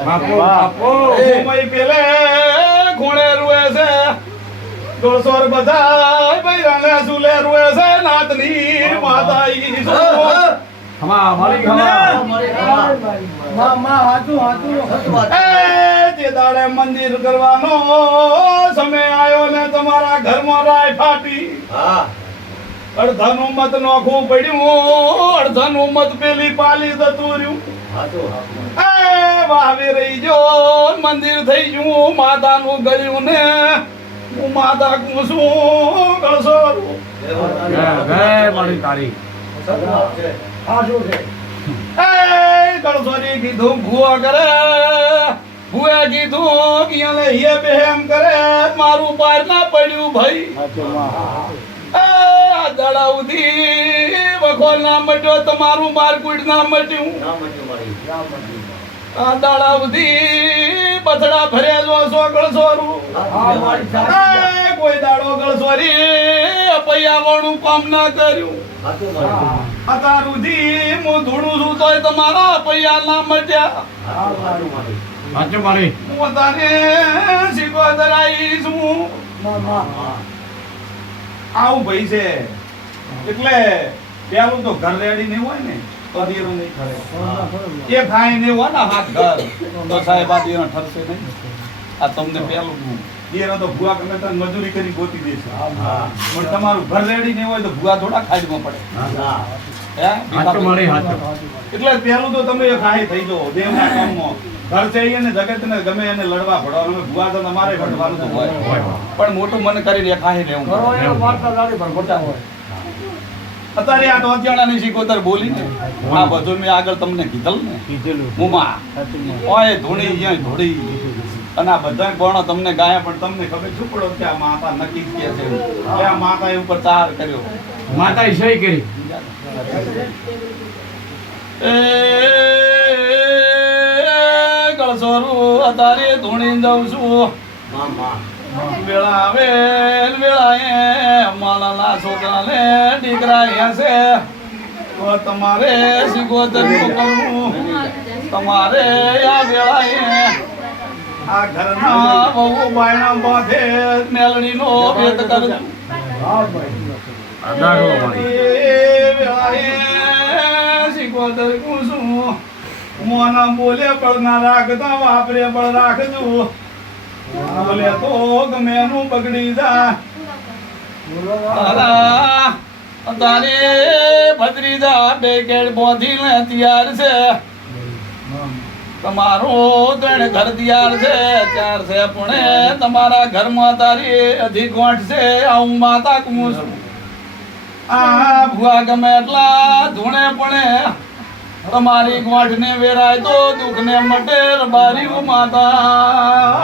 બાપો બાપો મય પેલે ખૂણે રૂએ છે દોસોર બધા બૈરાને સુલે રૂએ છે નાતની માતા ઈ હમા મારી જે દાડે મંદિર કરવાનો સમય આવ્યો ને તમારા ઘરમાં રાય ફાટી અડધાનું મત નોખું પડ્યું અડધાનું મત પેલી પાલી જતું રહ્યું વાવી રહી જો મંદિર થઈ ગયું માતાનું ગળ્યું ને હું માતા કુસું ગળસો મારી તારી ગળસોરી કીધું ભૂવા કરે ભૂએ કીધું કે એને હિયે બેહેમ કરે મારું પાર ના પડ્યું ભાઈ દડાઉથી વખો ના મટ્યો તમારું મારકુટ ના મટ્યું દડાઉથી બથડા ભરે જો સો ગળસોરું કોઈ દાડો ગળસોરી પૈયાવાળું કામ ના કર્યું અત્યારુથી હું ધૂણું છું તોય તમારા પૈયા ના મટ્યા સાચું મારી હું તારે શીખવા ધરાઈ છું આવું ભાઈ છે એટલે પેલું તો ઘર રેડી નહીં હોય ને તો દેરું નહીં ખરે એ ખાય નહીં હોય ને હાથ ઘર તો સાહેબ આ દેરો ઠરશે નહીં આ તમને પેલું દેરો તો ભૂવા કમેટા મજૂરી કરી ગોતી દેશે પણ તમારું ઘર રેડી નહીં હોય તો ભૂવા થોડા ખાડમાં પડે સાચું મારી સાચું એટલે પેલું તો તમે ખાય થઈ જાઓ દેવના કામમાં ઘર છે ને જગત ને ગમે એને લડવા ભડવાનું ભૂવા તો તમારે ભડવાનું તો હોય પણ મોટું મન કરીને ખાય લેવું અત્યારે આ ટોતિયાણાની શીખોતર બોલી ને આ બધું મેં આગળ તમને કીધેલું ને મુમા ઓય ધૂણી જ્યાં ધોડી અને આ બધા ગણો તમને ગાયા પણ તમને ખબર શું પડો કે આ માતા નક્કી કે છે કે આ માતાએ ઉપર ચાર કર્યો માતાએ સહી કરી ગળસોરું અત્યારે ધૂણી જાઉં છું વેળા આવે વેળાએ માલાલા છોકરાને દીકરા હશે તો તમારે સિગોતર કરવું તમારે આ વેળાએ આ ઘરના બહુ બાયણા બાંધે મેલડીનો ભેદ કરજો વેળાએ સિગોતર કુસું મોના બોલે બળ ના રાખતા વાપરે બળ રાખજો બોલે તો ગમે નું બગડી જા તારે ભત્રીજા બે કેડ બોધી ને તૈયાર છે તમારો ત્રણ ઘર તૈયાર છે ચાર છે પુણે તમારા ઘરમાં તારી અધિક ગોઠ છે હું માતા કું છું આ ભુવા ગમે એટલા ધૂણે પડે તમારી ગોઠ ને વેરાય તો દુઃખ ને મટે બારી માતા